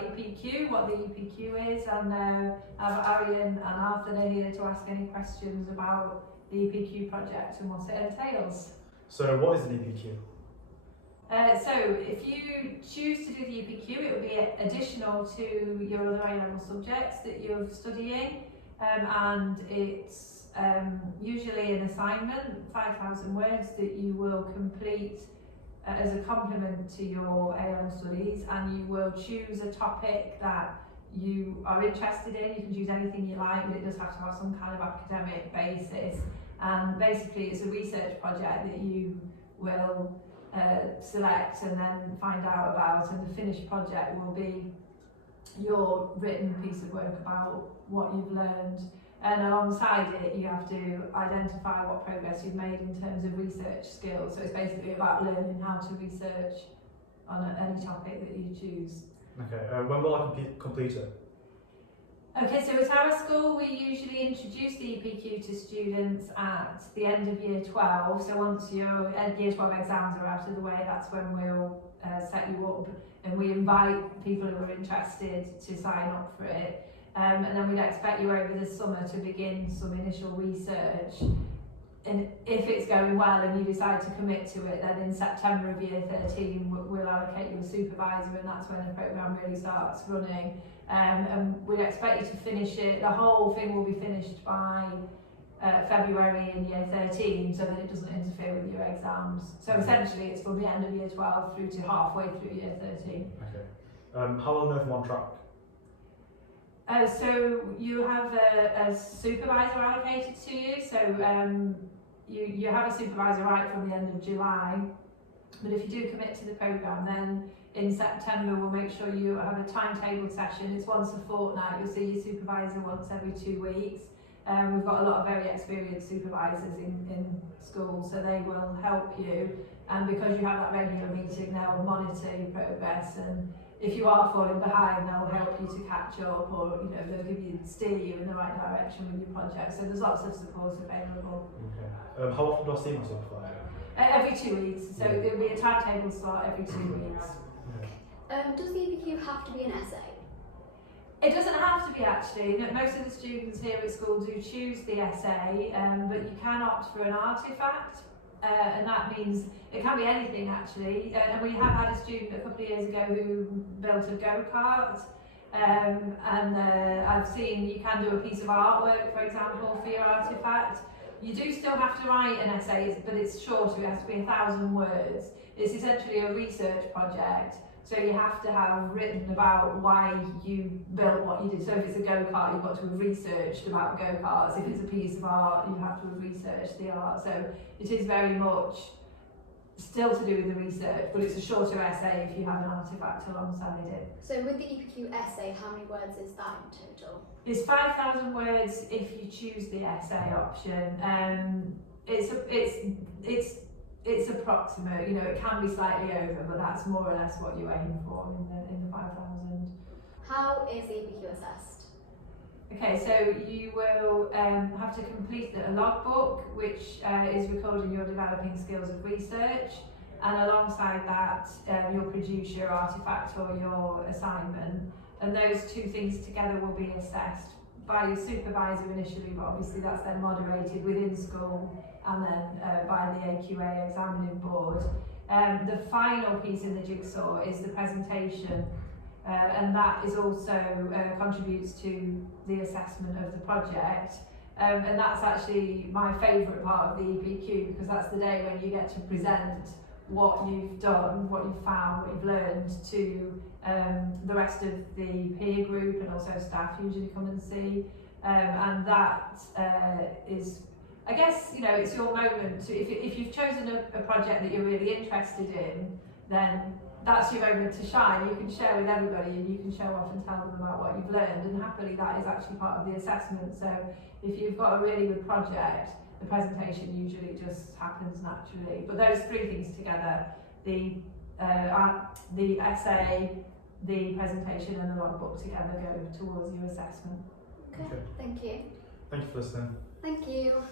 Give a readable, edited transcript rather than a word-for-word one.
EPQ, what the EPQ is, and have Arian and Arthur here to ask any questions about the EPQ project and what it entails. So what is an EPQ? So if you choose to do the EPQ, it will be additional to your other A-level subjects that you're studying, and it's usually an assignment, 5,000 words, that you will complete as a complement to your A-level studies, and you will choose a topic that you are interested in. You can choose anything you like, but it does have to have some kind of academic basis. And basically it's a research project that you will select and then find out about, and the finished project will be your written piece of work about what you've learned. And alongside it, you have to identify what progress you've made in terms of research skills. So it's basically about learning how to research on any topic that you choose. Okay, when will I complete it? Okay, so at our school, we usually introduce the EPQ to students at the end of year 12. So once your year 12 exams are out of the way, that's when we'll set you up, and we invite people who are interested to sign up for it. And then we'd expect you over the summer to begin some initial research. And if it's going well and you decide to commit to it, then in September of year 13, we'll allocate you a supervisor, and that's when the programme really starts running. And we'd expect you to finish it. The whole thing will be finished by February in year 13, so that it doesn't interfere with your exams. So essentially it's from the end of year 12 through to halfway through year 13. Okay. How will I know if I'm on track? So you have a supervisor allocated to you. So you have a supervisor right from the end of July. But if you do commit to the programme, then in September we'll make sure you have a timetable session. It's once a fortnight. You'll see your supervisor once every 2 weeks. We've got a lot of very experienced supervisors in school, so they will help you. And because you have that regular meeting, they'll monitor your progress, and if you are falling behind, they'll help you to catch up, or they'll steer you in the right direction with your project. So there's lots of support available. Okay. How often do I see my supervisor? Every 2 weeks. So there'll be a timetable slot every 2 weeks. Yeah. Does the EPQ have to be an essay? It doesn't have to be, actually. Most of the students here at school do choose the essay, but you can opt for an artefact, and that means it can be anything, actually. And we have had a student a couple of years ago who built a go-kart, and I've seen you can do a piece of artwork, for example, for your artefact. You do still have to write an essay, but it's shorter. It has to be 1,000 words. It's essentially a research project. So you have to have written about why you built what you did. So if it's a go-kart, you've got to have researched about go-karts. If it's a piece of art, you have to have researched the art. So it is very much still to do with the research, but it's a shorter essay if you have an artefact alongside it. So with the EPQ essay, how many words is that in total? It's 5,000 words if you choose the essay option. It's approximate, it can be slightly over, but that's more or less what you aim for in the 5,000. How is the EPQ assessed? Okay, so you will have to complete a logbook, which is recording your developing skills of research, and alongside that you'll produce your artefact or your assignment, and those two things together will be assessed by your supervisor initially, but obviously that's then moderated within school and then by the AQA examining board. The final piece in the jigsaw is the presentation, and that is also contributes to the assessment of the project, and that's actually my favourite part of the EPQ, because that's the day when you get to present what you've done, what you've found, what you've learned to the rest of the peer group, and also staff usually come and see, and that is, I guess, it's your moment to, if you've chosen a project that you're really interested in, then that's your moment to shine. You can share with everybody, and you can show off and tell them about what you've learned, and happily that is actually part of the assessment. So if you've got a really good project, the presentation usually just happens naturally. But those three things together, the essay, the presentation and the logbook together go towards your assessment. Okay, thank you. Thank you for listening. Thank you.